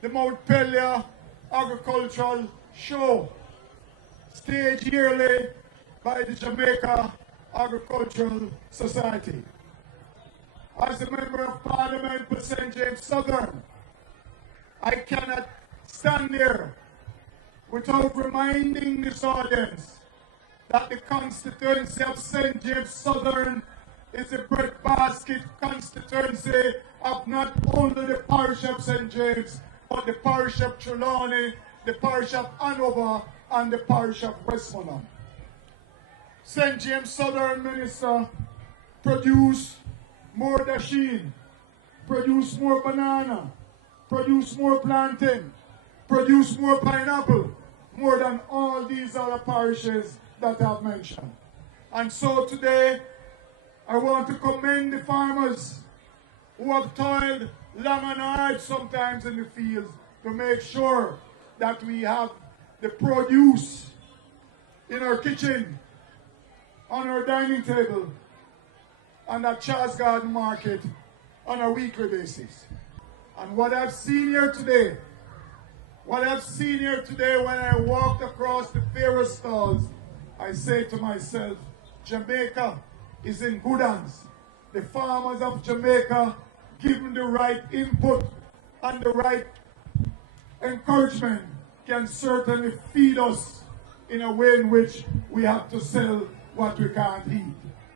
the Montpelier Agricultural Show, staged yearly by the Jamaica Agricultural Society. As a Member of Parliament for St. James Southern, I cannot stand there without reminding this audience that the constituency of St. James Southern is a breadbasket constituency of not only the parish of St. James, but the parish of Trelawney, the parish of Hanover, and the parish of Westmoreland. St. James Southern, Minister, produce more dasheen, produce more banana, produce more plantain, produce more pineapple, more than all these other parishes that I've mentioned. And so today, I want to commend the farmers who have toiled long and hard sometimes in the fields to make sure that we have the produce in our kitchen, on our dining table, and at Charles Garden Market on a weekly basis. And what I've seen here today, when I walked across the various stalls, I say to myself, Jamaica is in good hands. The farmers of Jamaica, given the right input and the right encouragement, can certainly feed us in a way in which we have to sell what we can't eat.